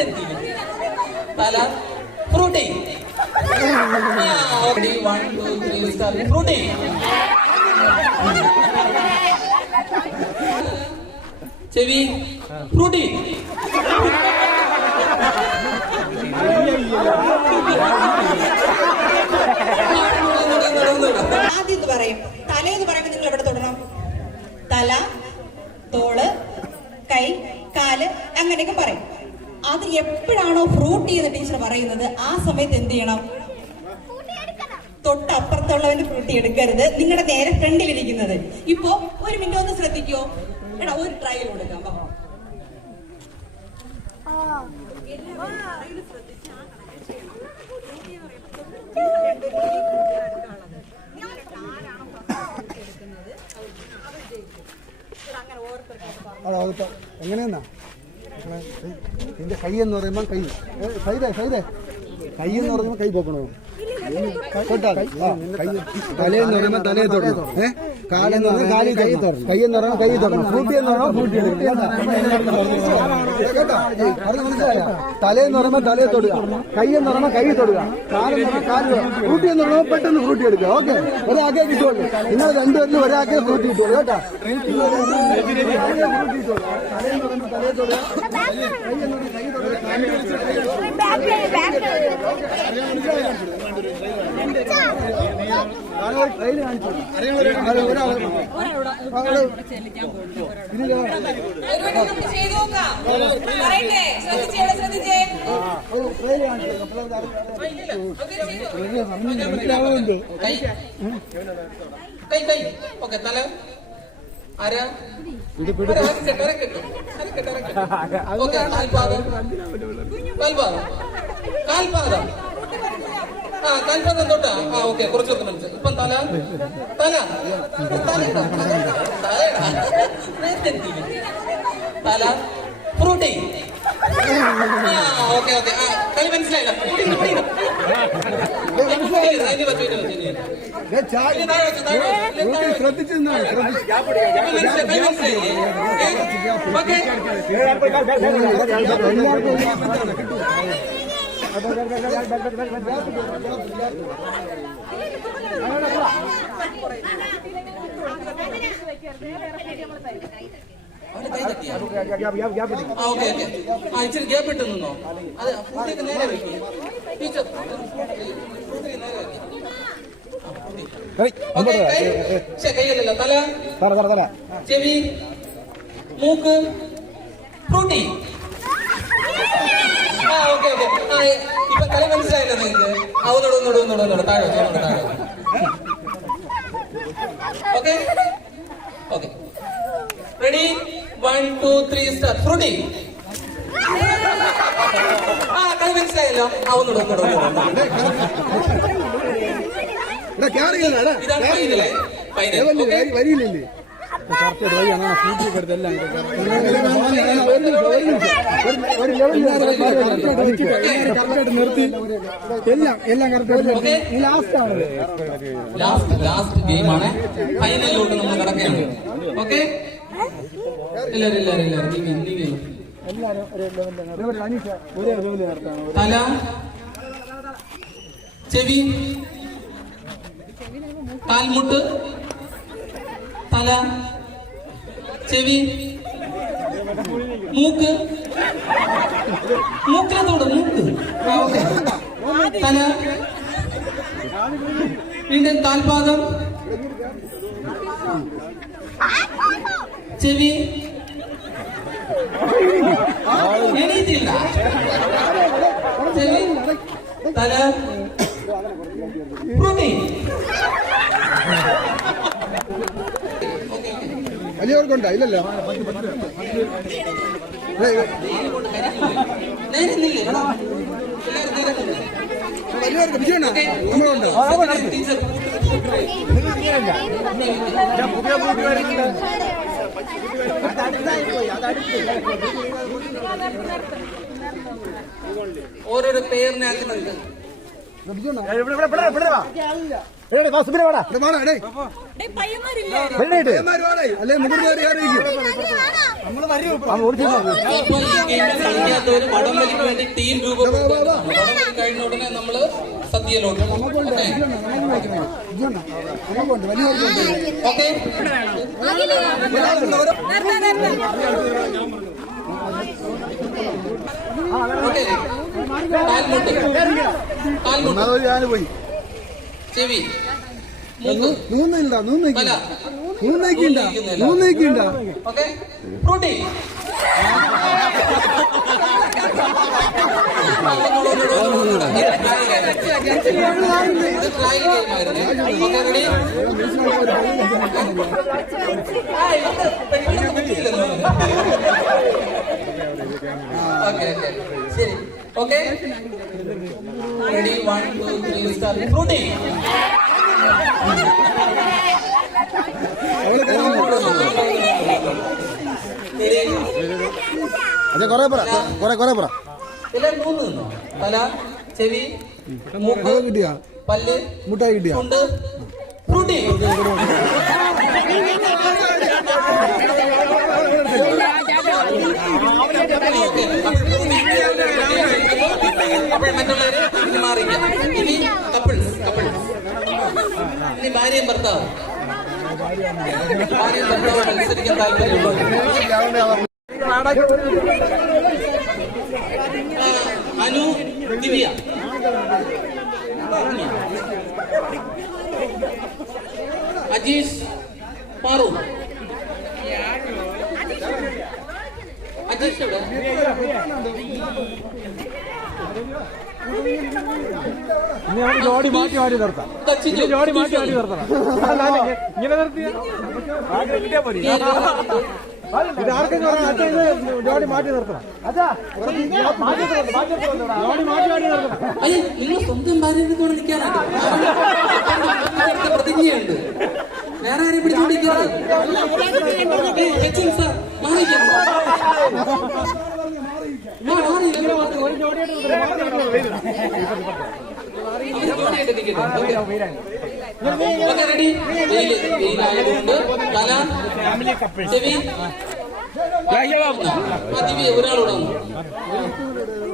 നേരത്തെത്തിയില്ല തല protein. One two three star protein. ചെവി protein. ആദ്യം പറയും. തല എന്ന് പറയുമ്പോൾ നിങ്ങൾ എവിടെ തൊടണം തല തോൾ കൈ കാൽ അങ്ങനെയൊക്കെ പറയും അത് എപ്പോഴാണോ ഫ്രൂട്ട് എന്ന് ടീച്ചർ പറയുന്നത് ആ സമയത്ത് എന്ത് ചെയ്യണം? തൊട്ടപ്പുറത്തുള്ളവന്റെ ഫ്രൂട്ടി എടുക്കരുത്. നിങ്ങളുടെ നേരെ ഫ്രണ്ടിൽ ഇരിക്കുന്നത്. ഇപ്പോ ഒരു മിനിറ്റ് ഒന്ന് ശ്രദ്ധിക്കോ? എടാ ഒരു ട്രയൽ കൊടുക്കാം എങ്ങനെയെന്നാ? നിന്റെ കൈ എന്ന് പറയുമ്പോൾ കൈ. സൈഡേ സൈഡേ കൈ എന്ന് പറയുമ്പോൾ കൈ പോക്കണോ? തൊട്ടാ കൈ. തലയെന്ന് പറയുമ്പോൾ തലയെ തൊടണം. ഏ? കാലെന്ന് പറഞ്ഞാൽ കാലിൽ തൊടണം കൈ എന്ന് പറയുമ്പോൾ കൈ തൊടണം ഫ്രൂട്ടി എന്ന് പറയുമ്പോൾ ഫ്രൂട്ടി കേട്ടോ അത് മനസ്സിലായ തലയെന്ന് പറയുമ്പോൾ തലയെ തൊടുക കൈ എന്ന് പറയുമ്പോൾ കൈ തൊടുക കാലെന്ന് പറഞ്ഞാൽ കാൽ തൊടുക. ഫ്രൂട്ടി എന്ന് പറയുമ്പോൾ പെട്ടെന്ന് ഫ്രൂട്ടി എടുക്കുക ഓക്കെ ഒരാൾക്കേ കിട്ടുള്ളൂ നിങ്ങൾ രണ്ടുപേരിൽ ഒരാൾക്കേ ഫ്രൂട്ടി കിട്ടുള്ളൂ കേട്ടോ ട്രെയിൻ കാണിച്ചു ചെയ്തു നോക്കാം പറയട്ടെ ശ്രദ്ധിച്ചേ ശ്രദ്ധിച്ചേ ട്രെയിൻ കാണിച്ചു മനസ്സിലാവുന്നുണ്ട് കൈ. കൈ ഓക്കെ തല. ആരാ? കാൽപാദം. കാൽപാദം. കാൽപാദം തൊട്ടാ ആ ഓക്കെ കുറച്ചൊക്കെ മനസ്സിലായി ഇപ്പം തല തല. തല ഫ്രൂട്ടി ഓക്കെ ഓക്കെ ആ കളി മനസ്സിലായില്ല. ശ്രദ്ധിച്ചു ഇച്ചിരി ഗ്യാപ്പ് ഇട്ട് നിന്നോ അത് ഫ്രൂട്ടിക്ക് നേരെ വെക്കും ടീച്ചർ തല ചെവി മൂക്ക് ഫ്രൂട്ടി ആ ഓക്കെ ഓക്കെ. ആ ഇപ്പൊ കളി മനസ്സിലായല്ലോ നിങ്ങൾക്ക് ആ ഒന്നോട് ഒന്നോട് ഒന്നോട് ഒന്നോട് താഴെ ഒന്നോട് താഴെ okay? Okay. Ready one two three star Frooti ആ കളി മനസ്സിലായല്ലോ. ആ ഒന്നോട് ഒന്നോട് ഒന്നോട് ഇതാണ് ഫൈനൽ ഫൈനൽ ഓക്കെ കറക്റ്റ് വഴിയാണ് ഫ്രൂട്ടി എടുത്തെല്ലാം കറക്റ്റായിട്ട് നിർത്തി എല്ലാം എല്ലാം കറക്റ്റായിട്ട് ലാസ്റ്റ് ആണ്. ലാസ്റ്റ് ലാസ്റ്റ് ഗെയിമാണ് ഫൈനലിലോട്ട് നമ്മൾ കിടക്കുകയാണ്. ഓക്കെ എല്ലാരും എല്ലാരും എല്ലാരും. നീങ്ങി നീങ്ങി എല്ലാവരും ഒരേ ലെവലിലാണ് അനീഷ ഒരേ നടത്താണ് തല. ചെവി. കാൽമുട്ട്. തല. ചെവി? മൂക്ക്? മൂക്കിനത്തോട് മൂക്ക്. ആ, ഓക്കേ. തല? വീണ്ടും കാൽപാദം? ചെവി? എണീറ്റില്ല. ചെവി? തല? പ്രോട്ടീൻ. വലിയവർക്കുണ്ടോ ഇല്ലല്ലോ. വലിയവർക്ക് വിജയണ്ണ ഓക്കേ. നമ്മളുണ്ടോ ഓരോരോ പേരിനെ വടംവലിക്ക് വേണ്ടി ടീം രൂപപ്പെടുത്തുന്നു വടംവലി കഴിഞ്ഞ ഉടനെ നമ്മൾ സദ്യയിലോട്ട് ഓക്കെ നമുക്കുണ്ട് അതൊരു ഞാൻ പോയി. ചെവി. നൂന്നില്ല നൂന്ന് തല നൂന്നേക്കിണ്ട നൂന്നേക്കിണ്ട. ഓക്കെ. ശരി. Okay ready one two three star Frooti അതെ കൊറേ പറ. കൊറേ കൊറേ പറ. എല്ലാം മൂന്ന്. നിന്നോ തല ചെവി മൂക്ക് അത് പല്ല് മുട്ടായി കിട്ടിയാ? ചുണ്ട്. ഫ്രൂട്ടി മറ്റുള്ളവര് മാറിക്കാം ഇനി കപ്പിൾ കപ്പിൾ ഇനി ഭാര്യയും ഭർത്താവും. ഭാര്യയും ഭർത്താവും മത്സരിക്കാൻ താല്പര്യമുള്ളവർ. അനു ദിവ്യ. അജീഷ് പാറു. അജീഷ് എവിടെ? ജോഡി മാറ്റി മാറ്റി നിർത്താം. ഇനി ജോഡി മാറ്റി മാറ്റി. നിർത്തണം. ഇങ്ങനെ നിർത്തിയ ഇത് ആർക്കെങ്കിലും ജോഡി മാറ്റി നിർത്തണം. ജോഡി മാറ്റി മാറ്റി നിർത്തണം. സ്വന്തം പ്രതിജ്ഞയുണ്ട്. വേറെ ആരെയും സച്ചിൻ സാർ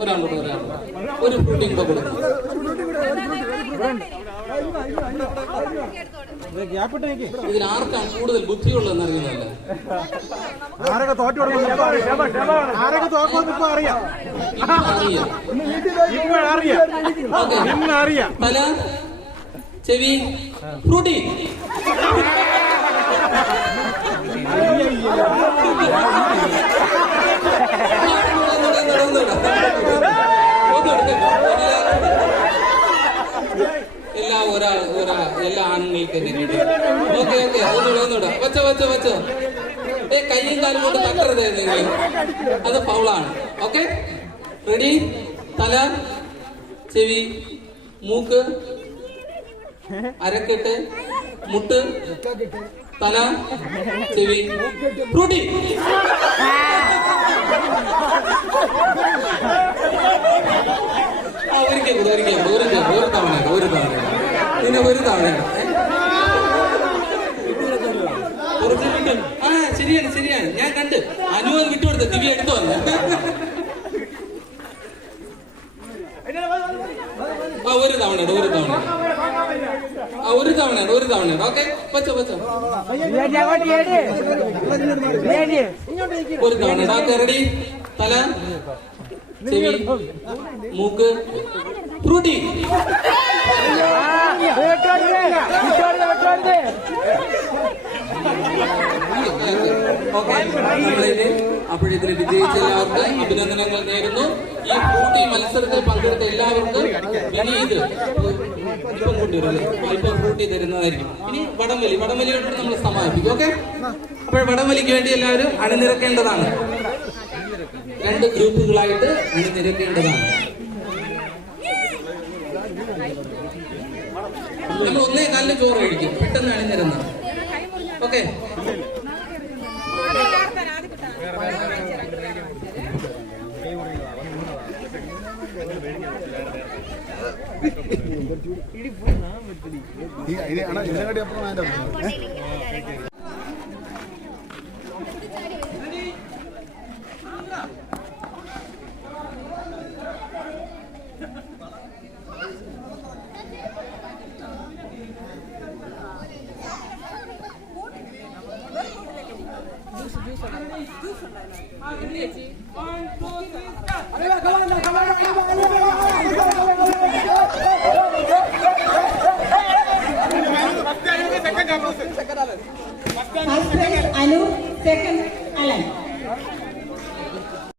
ഒരാളൂടെ ഒരു ഫ്രൂട്ടിങ് കൂടെ കൊടുക്കും. ഇതിൽ ആർക്കാണ് കൂടുതൽ ബുദ്ധിയുള്ളതെന്ന് അറിയുന്നതല്ല? ആരൊക്കെ തോറ്റു ആരൊക്കെ തോക്കുമെന്ന് ഇപ്പൊ അറിയാം. അറിയാം. തല ചെവി? ഫ്രൂട്ടി. എല്ലാം ഒരാൾ ഒരാ എല്ലാ ആണുങ്ങൾക്ക് കയ്യും കാലും കൊണ്ട് തട്ടരുതേ നിങ്ങൾ. അത് ഫൗളാണ്. ഓക്കെ? റെഡി? തല ചെവി മൂക്ക് അരക്കെട്ട് മുട്ട് തല ചെവി ആ ഒരിക്കൽ ഒരു തവണ ഒരു തവണ. പിന്നെ ഒരു തവണ. ആ ശരിയാണ് ശരിയാണ്. ഞാൻ കണ്ട്. അനുവൻ വിട്ടുകൊടുത്ത ദിവ്യ എടുത്തു വന്നു. ആ ഒരു തവണ ഒരു തവണ ആ ഒരു തവണ ഒരു തവണ ഓക്കെ പച്ചോ പച്ചോ. ഒരു തവണ ഡോക്ടർ റെഡി തല. ചെവി. മൂക്ക്. ഫ്രൂട്ടി അപ്പോഴിതിന് വിജയിച്ച എല്ലാവർക്കും അഭിനന്ദനങ്ങൾ നേരുന്നു. ഈ കൂട്ടി മത്സരത്തിൽ പങ്കെടുത്ത എല്ലാവർക്കും ഇനി ഇത് ഇപ്പം കൊണ്ടുവരും ഇപ്പം കൂട്ടി തരുന്നതായിരിക്കും. ഇനി വടംവലി. വടംവലിയോട് നമ്മൾ സമാപിക്കും. ഓക്കെ. അപ്പോൾ വടംവലിക്ക് വേണ്ടി എല്ലാവരും അണിനിരക്കേണ്ടതാണ്. രണ്ട് ഗ്രൂപ്പുകളായിട്ട് അണിനിരക്കേണ്ടതാണ് നമ്മൾ ഒന്നേ കാലിന് ചോറ് കഴിക്കും. പെട്ടെന്ന് അണിനിരുന്ന. ഓക്കെ. ഇതിനെക്കാട്ടി അപ്പുറം അതിന്റെ First, Anu, second.